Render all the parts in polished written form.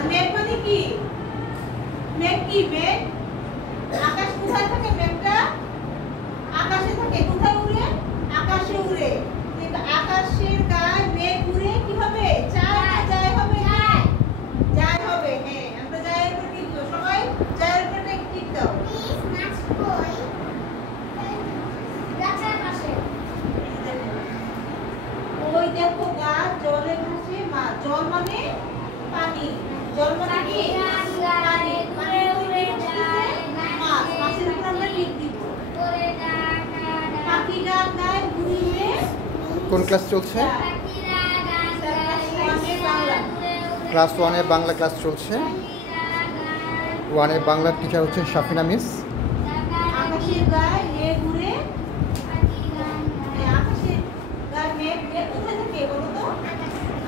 আর মেঘ মানে কি? মেঘ কি? মেঘ আকাশ কোথায় থাকে? মেঘটা আকাশে থাকে। কোথায় উড়ে? আকাশে উড়ে। কিন্তু আকাশের গায়ে মেঘ উড়ে কি হবে? যায় হবে। যায় হবে। হ্যাঁ, আমরা যায়ের উপর টিক দাও। সবাই যায়ের উপর টিক দাও। ওই দেখো গাছ জলে ভাসে মাছ। জল মানে পানি। জল মানে কি? পানি। পানি উড়ে যায় মাছ। মাছের উপর আমরা টিক দিব। পাখি গান গায় ঘুরিয়ে। কোন ক্লাস চলছে? ক্লাস 1 এর বাংলা ক্লাস চলছে। 1 এর বাংলার টিচার হচ্ছেন সাফিনা মিস। আকাশের গায়ে মেঘ উড়ে। আকাশের গায়ে মেঘ কোথায় থাকে বলো তো?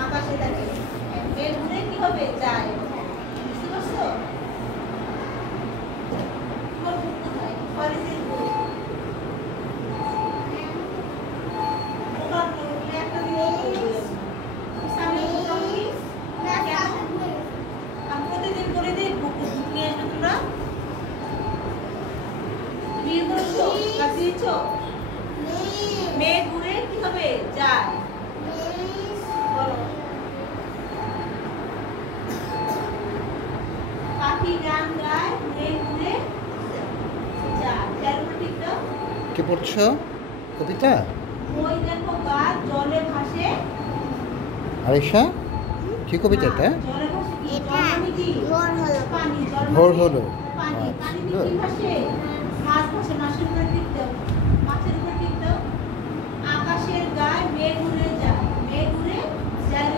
আকাশে থাকে। মেঘ উড়ে কি হবে? যায়। বুঝতে পারছো? তোমার বুক কোথায়? কলেজের বুক। একটা দিলে সামনে মোটামুটি আমি প্রতিদিন করে দিই। বুক নিয়ে আসবে তোমরা। বিয়ে করেছো? ক্লাস দিয়েছো? মেঘ উড়ে কি হবে? যায়। বলো। পাখি গান গায় মেঘ উড়ে যায়। যার উপর ঠিক দাও। কি পড়ছো? কবিতা? ওই দেখো গাছ জলে ভাসে। আয়েশা কি কবিতা এটা? জলে ভাসে কি? জল মানে কি? পানি। জল ভোর মানে হলো। পানি। পানিতে কি ভাসে? মাছ ভাসে। মাছের উপর ঠিক দাও। মাছের উপর ঠিক দাও। আকাশের গায়ে মেঘ উড়ে যায়। মেঘ উড়ে যায়।